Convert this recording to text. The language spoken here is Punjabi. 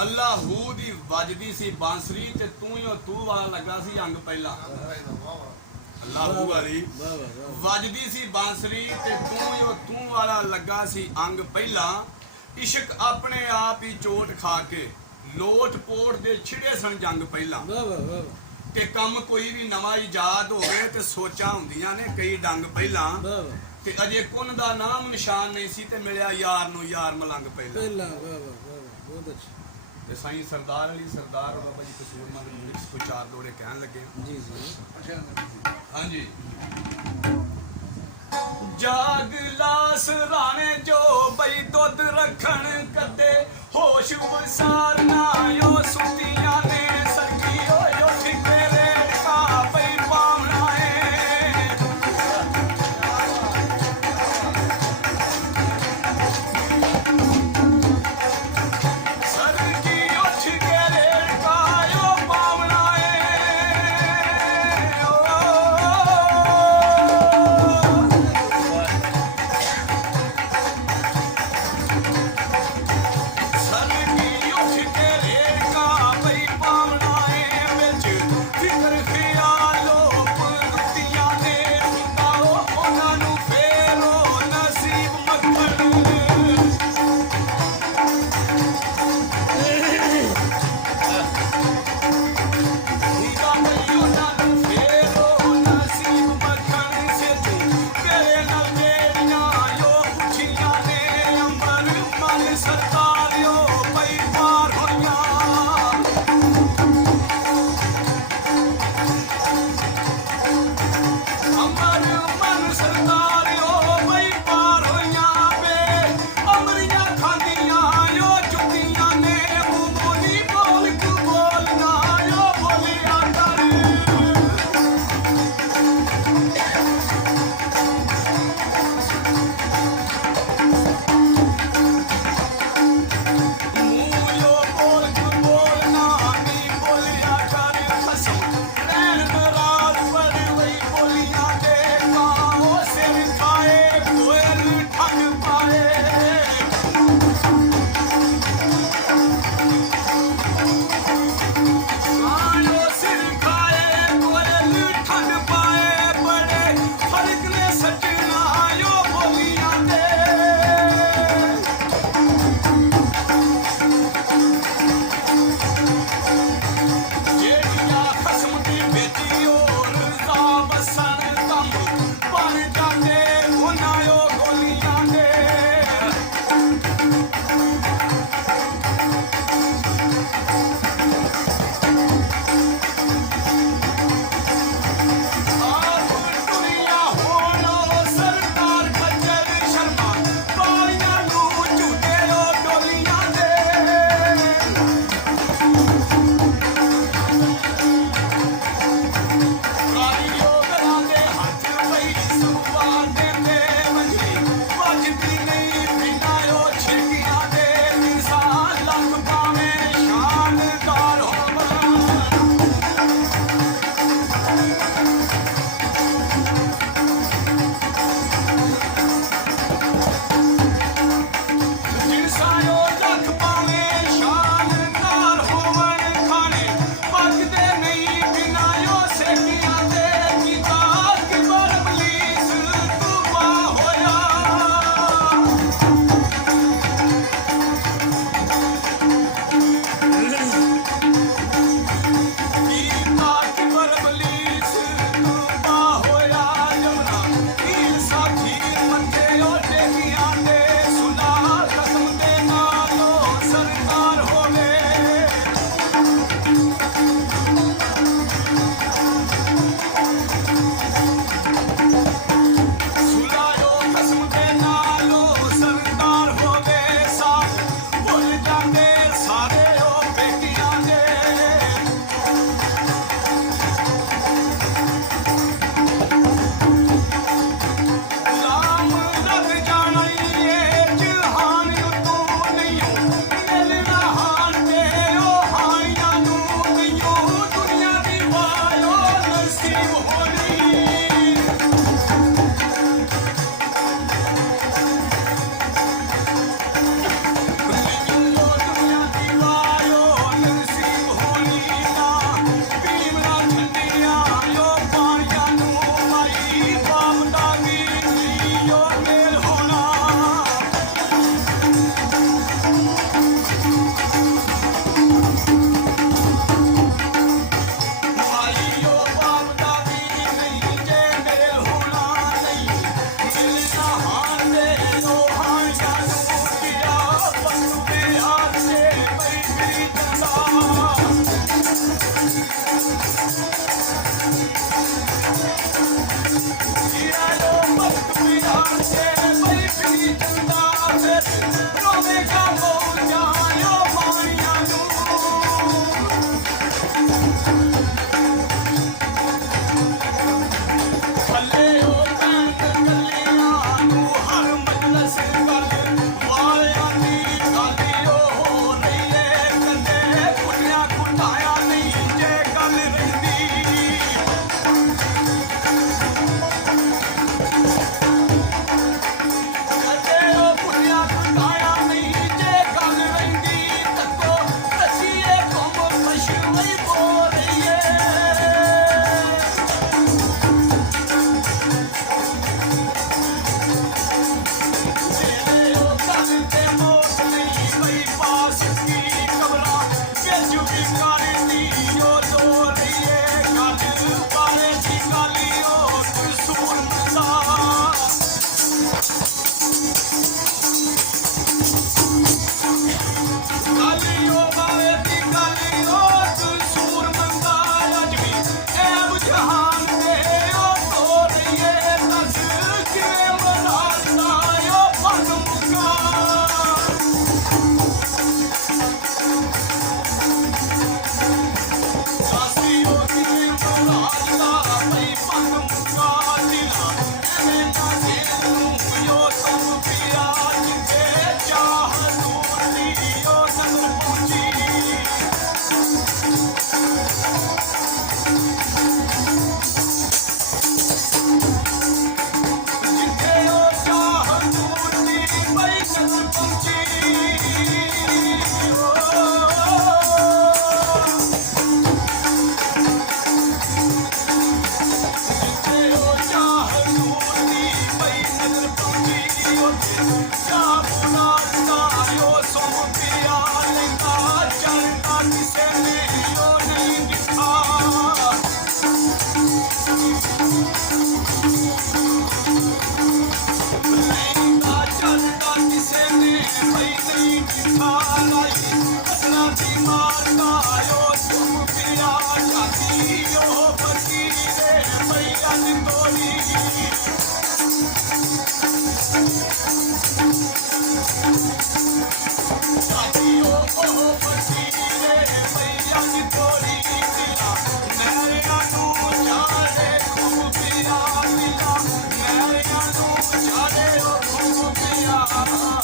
ਅੱਲਾਹੂ ਦੀ ਵੱਜਦੀ ਸੀ ਬਾਂਸਰੀ ਤੇ ਤੂੰ ਹੀ ਉਹ ਤੂੰ ਵਾਲਾ ਲੱਗਾ ਸੀ ਅੰਗ ਪਹਿਲਾਂ। ਅੱਲਾਹੂ ਵਾਲੀ ਵੱਜਦੀ ਸੀ ਬਾਂਸਰੀ ਤੇ ਤੂੰ ਹੀ ਉਹ ਤੂੰ ਵਾਲਾ ਲੱਗਾ ਸੀ ਅੰਗ ਪਹਿਲਾਂ। ਇਸ਼ਕ ਆਪਣੇ ਆਪ ਹੀ ਚੋਟ ਖਾ ਕੇ ਲੋਟ ਪੋਟ ਦੇ ਛਿੜੇ ਸਨ ਜੰਗ ਪਹਿਲਾਂ। ਤੇ ਕੰਮ ਕੋਈ ਵੀ ਨਵਾਂ ਇਜਾਦ ਹੋਵੇ ਤੇ ਸੋਚਾਂ ਹੁੰਦੀਆਂ ਨੇ ਕਈ ਡੰਗ ਪਹਿਲਾਂ। ਤੇ ਅਜੇ ਕੁਨ ਦਾ ਨਾਮ ਨਿਸ਼ਾਨ ਨਹੀਂ ਸੀ ਤੇ ਮਿਲਿਆ ਯਾਰ ਨੂੰ ਯਾਰ ਮਲੰਗ ਪਹਿਲਾਂ। ਤੇ ਸਾਈਂ ਸਰਦਾਰ ਅਲੀ ਸਰਦਾਰ ਔਰ ਬਾਬਾ ਜੀ ਕਸੂਰਮੰਦ ਮਿਕਸ ਕੋ ਚਾਰ ਦੋੜੇ ਕਹਿਣ ਲੱਗੇ। ਜੀ ਜੀ ਹਾਂਜੀ। ਜਾਗ ਲਾਸ ਰਾਣੇ ਜੋ ਬਈ ਦੁੱਧ ਰੱਖਣ ਕਦੇ ਹੋਸ਼ ਵਸਾਰ ਨਾ ਓ ਸੁਤੀਆਂ ਨੇ ਸਰਗੀ ਓ ਠਿਕੇ ਰੇ ਕਾ ਪਈ ਪਾਵਣਾ ਏ। ਸਰਗੀ ਓ ਠਿਕੇ ਰੇ ਕਾ ਓ ਪਾਵਣਾ ਏ। ਸਰਗੀ ਉੱਠ ਕੇ ਕਿਸੇ ਨੇ ਉਹ ਨਹੀਂ ਦਿੱਤਾ ਲਹਿੰਗਾ ਚੱਲਦਾ ਕਿਸੇ ਨੇ ਪਈ ਨਹੀਂ ਦਿੱਤਾ ਲਾਈ ਅਸਲਾਂ ਦੀ ਮਾਰਦਾ ਉਹ ਤੁਮ ਪਿਆ ਜਾਂਦੀ ਉਹ ਫਕੀਰੇ ਪਈ ਅੰਨ ਤੋਲੀ ਸਾਥੀਓ ਉਹ ਫਕੀਰੇ ਪਈ ਅੰਨ ਤੋਲੀ ਪਿਆ ਨਹਿਰਾਂ ਨੂੰ ਚਾੜੇ ਖੂਬ ਪਿਆ ਪਿਆ ਨਹਿਰਾਂ ਨੂੰ ਚਾੜੇ ਉਹ ਖੂਬ ਪਿਆ